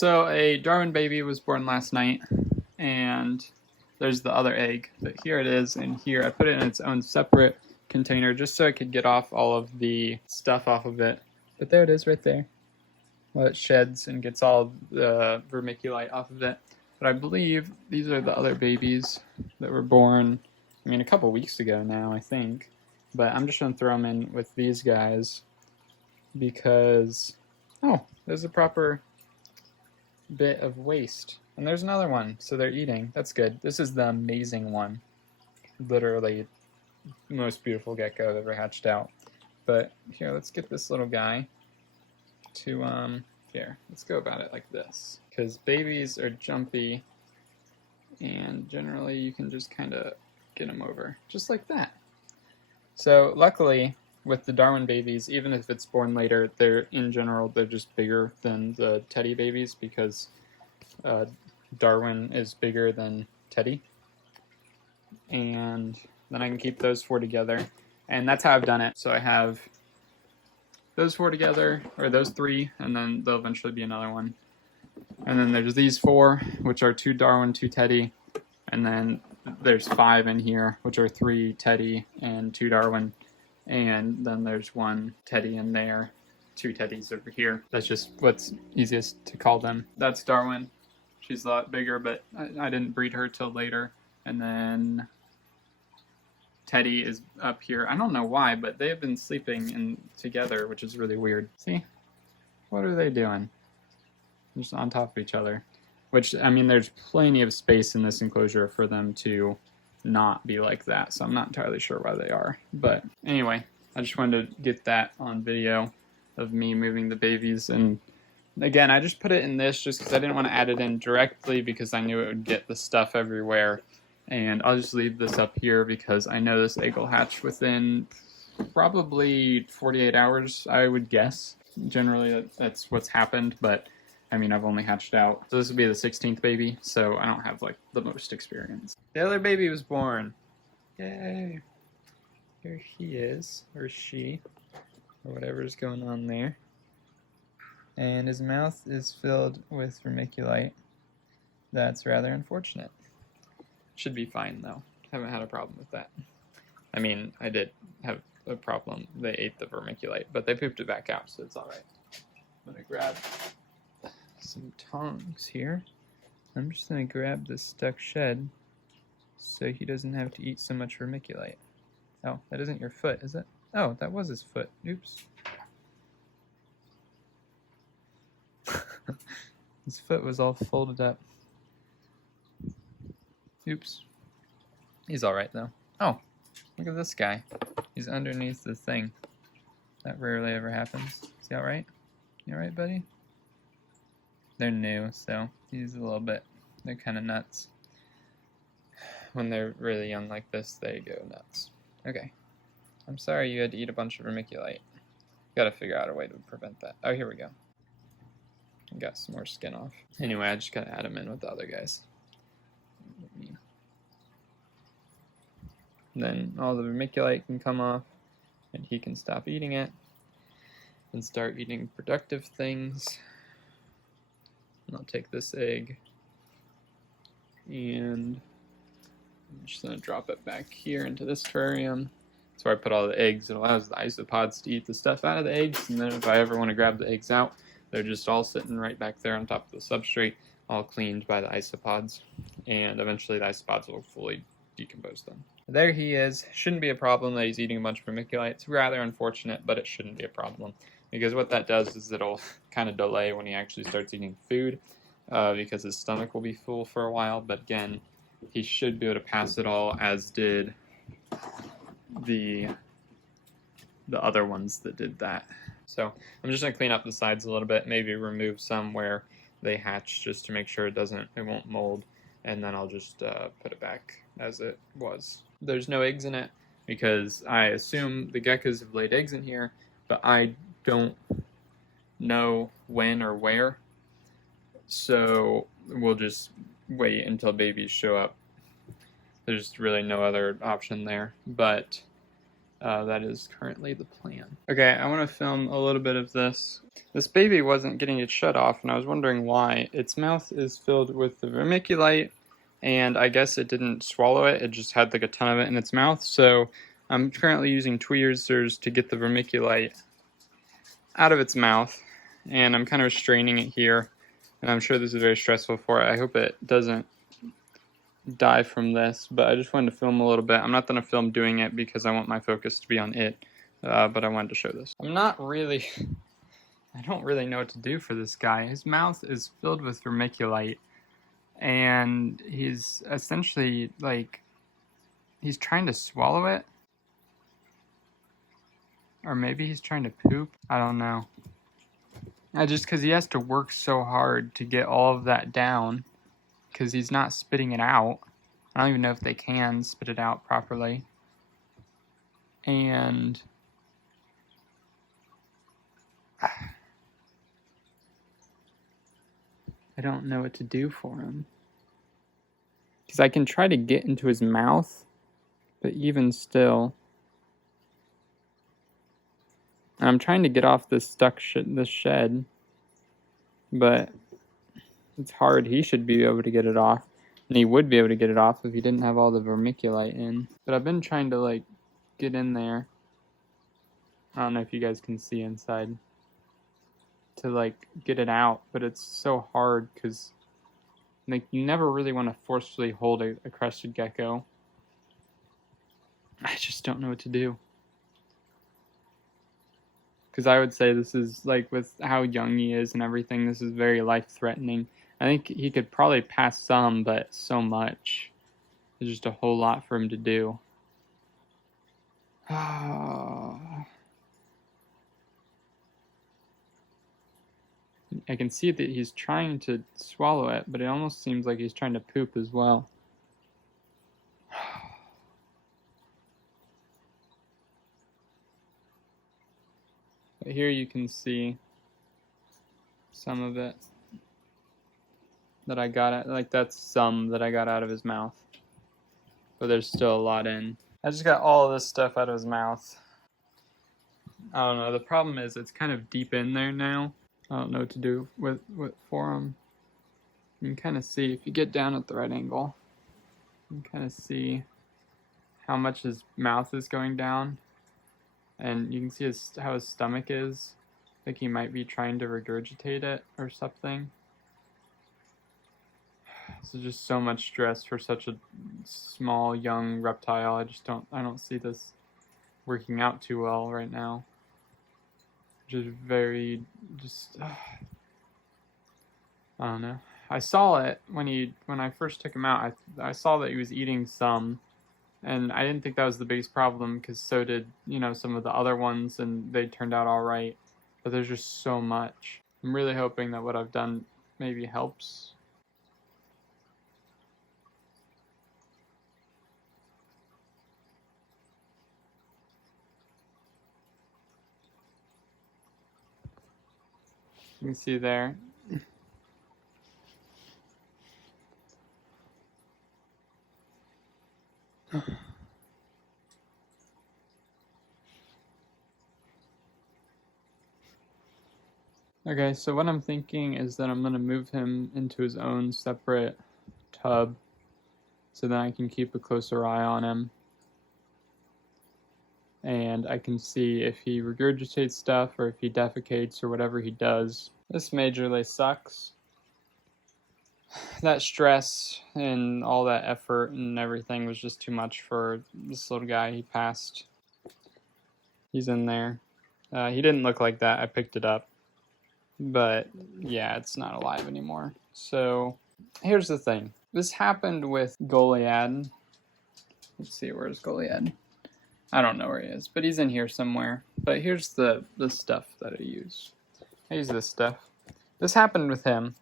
So a Darwin baby was born last night, and there's the other egg, but here it is, and here I put it in its own separate container just so I could get off all of the stuff off of it. But there it is right there. Well, it sheds and gets all the vermiculite off of it. But I believe these are the other babies that were born, I mean, a couple weeks ago now, I think. But I'm just going to throw them in with these guys because, oh, there's a proper bit of waste. And there's another one, so they're eating. That's good. This is the amazing one. Literally the most beautiful gecko I've ever hatched out. But here, let's get this little guy to, here, let's go about it like this. Because babies are jumpy, and generally you can just kind of get them over, just like that. So luckily, with the Darwin babies, even if it's born later, they're just bigger than the Teddy babies because Darwin is bigger than Teddy. And then I can keep those four together. And that's how I've done it. So I have those four together, or those three, and then there'll eventually be another one. And then there's these four, which are 2 Darwin, 2 Teddy. And then there's 5 in here, which are 3 Teddy and 2 Darwin. And then there's 1 Teddy in there, 2 Teddys over here. That's just what's easiest to call them. That's Darwin. She's a lot bigger, but I didn't breed her till later. And then Teddy is up here. I don't know why, but they have been sleeping together, which is really weird. See? What are they doing? Just on top of each other. Which, I mean, there's plenty of space in this enclosure for them to not be like that, so I'm not entirely sure why they are. But anyway, I just wanted to get that on video of me moving the babies. And again, I just put it in this just because I didn't want to add it in directly because I knew it would get the stuff everywhere. And I'll just leave this up here because I know this egg will hatch within probably 48 hours, I would guess. Generally, that's what's happened, but I mean, I've only hatched out. So this would be the 16th baby, so I don't have, like, the most experience. The other baby was born. Yay. Here he is, or she, or whatever's going on there. And his mouth is filled with vermiculite. That's rather unfortunate. Should be fine, though. Haven't had a problem with that. I mean, I did have a problem. They ate the vermiculite, but they pooped it back out, so it's alright. I'm gonna grab some tongs here. I'm just going to grab this stuck shed so he doesn't have to eat so much vermiculite. Oh, that isn't your foot, is it? Oh, that was his foot. Oops. His foot was all folded up. Oops. He's alright though. Oh, look at this guy. He's underneath the thing. That rarely ever happens. Is he alright? You alright, buddy? They're new, so they're kind of nuts. When they're really young like this, they go nuts. Okay. I'm sorry you had to eat a bunch of vermiculite. Gotta figure out a way to prevent that. Oh, here we go. Got some more skin off. Anyway, I just gotta add them in with the other guys. Then all the vermiculite can come off, and he can stop eating it and start eating productive things. I'll take this egg and I'm just going to drop it back here into this terrarium. That's where I put all the eggs. It allows the isopods to eat the stuff out of the eggs, and then if I ever want to grab the eggs out, they're just all sitting right back there on top of the substrate, all cleaned by the isopods, and eventually the isopods will fully decompose them. There he is. Shouldn't be a problem that he's eating a bunch of vermiculite. It's rather unfortunate, but it shouldn't be a problem. Because what that does is it'll kind of delay when he actually starts eating food because his stomach will be full for a while. But again, he should be able to pass it all, as did the other ones that did that. So I'm just going to clean up the sides a little bit, maybe remove some where they hatch just to make sure it won't mold. And then I'll just put it back as it was. There's no eggs in it because I assume the geckos have laid eggs in here, but I don't know when or where, so we'll just wait until babies show up. There's really no other option there, but that is currently the plan. Okay, I want to film a little bit of this. This baby wasn't getting its shut off, and I was wondering why. Its mouth is filled with the vermiculite, and I guess it didn't swallow it. It just had like a ton of it in its mouth. So I'm currently using tweezers to get the vermiculite out of its mouth, and I'm kind of restraining it here, and I'm sure this is very stressful for it. I hope it doesn't die from this, but I just wanted to film a little bit. I'm not going to film doing it because I want my focus to be on it, but I wanted to show this. I don't really know what to do for this guy. His mouth is filled with vermiculite, and he's essentially like, he's trying to swallow it, or maybe he's trying to poop. I don't know. Just because he has to work so hard to get all of that down, because he's not spitting it out. I don't even know if they can spit it out properly. And I don't know what to do for him. Because I can try to get into his mouth, but even still, I'm trying to get off this this shed, but it's hard. He should be able to get it off, and he would be able to get it off if he didn't have all the vermiculite in. But I've been trying to like get in there. I don't know if you guys can see inside, to like get it out, but it's so hard because like you never really want to forcefully hold a crested gecko. I just don't know what to do. Because I would say this is, like, with how young he is and everything, this is very life-threatening. I think he could probably pass some, but so much. There's just a whole lot for him to do. I can see that he's trying to swallow it, but it almost seems like he's trying to poop as well. But here you can see some of it that I got, like that's some that I got out of his mouth. But there's still a lot in. I just got all of this stuff out of his mouth. I don't know, the problem is it's kind of deep in there now. I don't know what to do with for him. You can kind of see, if you get down at the right angle, you can kind of see how much his mouth is going down. And you can see how his stomach is. Like he might be trying to regurgitate it or something. This is just so much stress for such a small, young reptile. I don't see this working out too well right now. I don't know. I saw it when I first took him out. I saw that he was eating some. And I didn't think that was the biggest problem, because so did, some of the other ones, and they turned out all right. But there's just so much. I'm really hoping that what I've done maybe helps. You can see there. Okay, so what I'm thinking is that I'm going to move him into his own separate tub so that I can keep a closer eye on him. And I can see if he regurgitates stuff or if he defecates or whatever he does. This majorly sucks. That stress and all that effort and everything was just too much for this little guy. He passed. He's in there. He didn't look like that. I picked it up. But yeah, it's not alive anymore. So here's the thing. This happened with Goliad. Let's see, where's Goliad? I don't know where he is, but he's in here somewhere. But here's the stuff that I use. I use this stuff. This happened with him.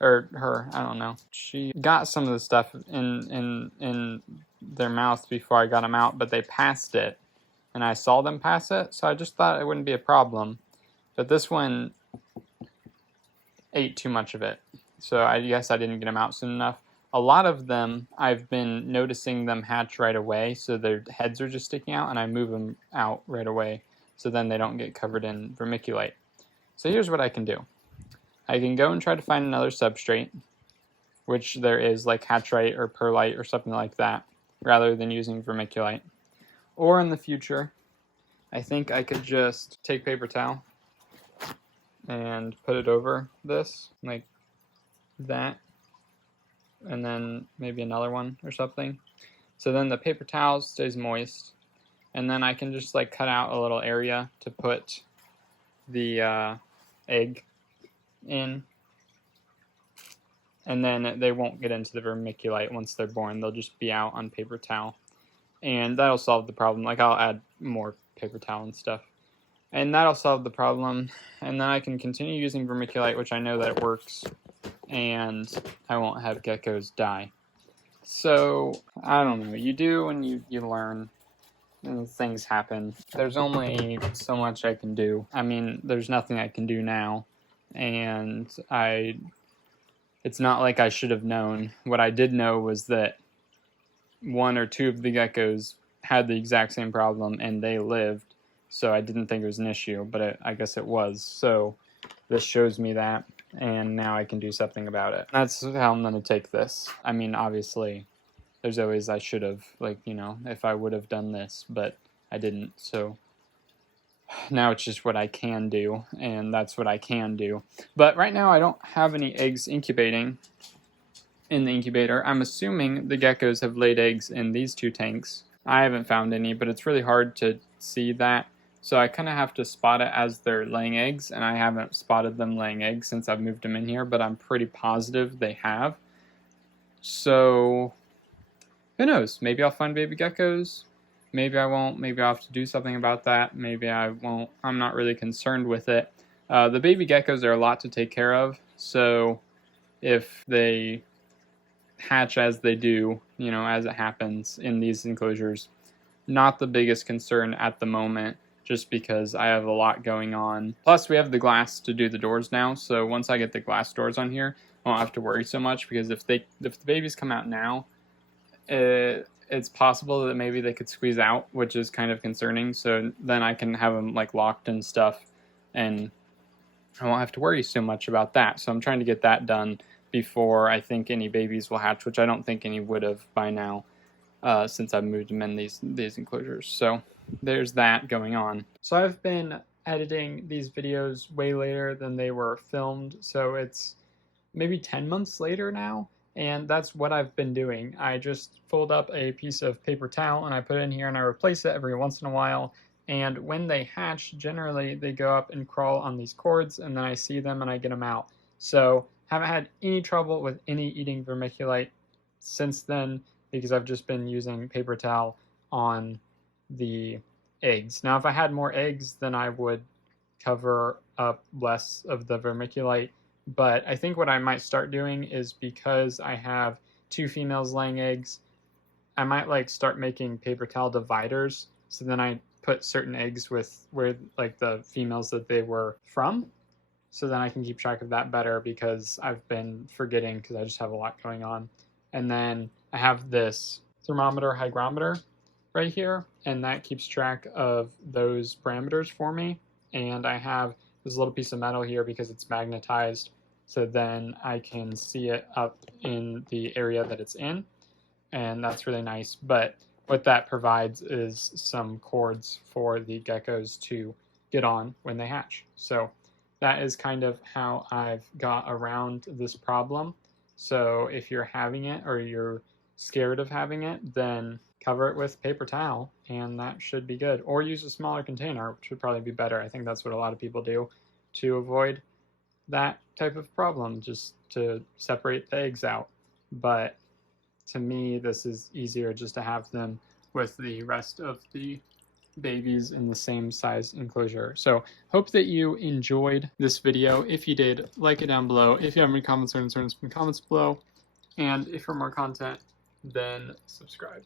Or her, I don't know. She got some of the stuff in their mouth before I got them out, but they passed it. And I saw them pass it, so I just thought it wouldn't be a problem. But this one ate too much of it. So I guess I didn't get him out soon enough. a lot of them, I've been noticing them hatch right away, so their heads are just sticking out, and I move them out right away, so then they don't get covered in vermiculite. So here's what I can do. I can go and try to find another substrate, which there is, like hatchite or perlite or something like that, rather than using vermiculite. Or in the future, I think I could just take paper towel and put it over this, like that, and then maybe another one or something. So then the paper towel stays moist, and then I can just like cut out a little area to put the egg in, and then they won't get into the vermiculite once they're born. They'll just be out on paper towel, and that'll solve the problem. Like I'll add more paper towel and stuff, and that'll solve the problem, and then I can continue using vermiculite, which I know that it works, and I won't have geckos die. So I don't know, you do and you learn, and things happen. There's only so much I can do. I mean, there's nothing I can do now, and it's not like I should have known. What I did know was that one or two of the geckos had the exact same problem and they lived, so I didn't think it was an issue, but I guess it was. So this shows me that, and now I can do something about it. That's how I'm going to take this. I mean, obviously, there's always I should have, like, you know, if I would have done this, but I didn't, so now it's just what I can do, and that's what I can do. But right now I don't have any eggs incubating in the incubator. I'm assuming the geckos have laid eggs in these two tanks. I haven't found any, but it's really hard to see that. So I kind of have to spot it as they're laying eggs, and I haven't spotted them laying eggs since I've moved them in here, but I'm pretty positive they have. So who knows? Maybe I'll find baby geckos. Maybe I won't. Maybe I'll have to do something about that. Maybe I won't. I'm not really concerned with it. The baby geckos are a lot to take care of, so if they hatch as they do, you know, as it happens in these enclosures, not the biggest concern at the moment, just because I have a lot going on. Plus, we have the glass to do the doors now, so once I get the glass doors on here, I won't have to worry so much, because if the babies come out now, it's possible that maybe they could squeeze out, which is kind of concerning, so then I can have them like locked and stuff, and I won't have to worry so much about that. So I'm trying to get that done before I think any babies will hatch, which I don't think any would have by now, since I've moved them in these enclosures. So there's that going on. So I've been editing these videos way later than they were filmed, so it's maybe 10 months later now, and that's what I've been doing. I just fold up a piece of paper towel and I put it in here, and I replace it every once in a while, and when they hatch, generally they go up and crawl on these cords, and then I see them and I get them out. So haven't had any trouble with any eating vermiculite since then, because I've just been using paper towel on the eggs. Now if I had more eggs, then I would cover up less of the vermiculite, but I think what I might start doing is, because I have two females laying eggs, I might like start making paper towel dividers, so then I put certain eggs with where like the females that they were from, so then I can keep track of that better, because I've been forgetting because I just have a lot going on. And then I have this thermometer hygrometer right here, and that keeps track of those parameters for me. And I have this little piece of metal here because it's magnetized, so then I can see it up in the area that it's in, and that's really nice. But what that provides is some cords for the geckos to get on when they hatch. So that is kind of how I've got around this problem. So if you're having it, or you're scared of having it, then cover it with paper towel, and that should be good. Or use a smaller container, which would probably be better. I think that's what a lot of people do to avoid that type of problem, just to separate the eggs out. But to me, this is easier just to have them with the rest of the babies in the same size enclosure. So hope that you enjoyed this video. If you did, like it down below. If you have any comments or concerns, comments below. And if for more content, then subscribe.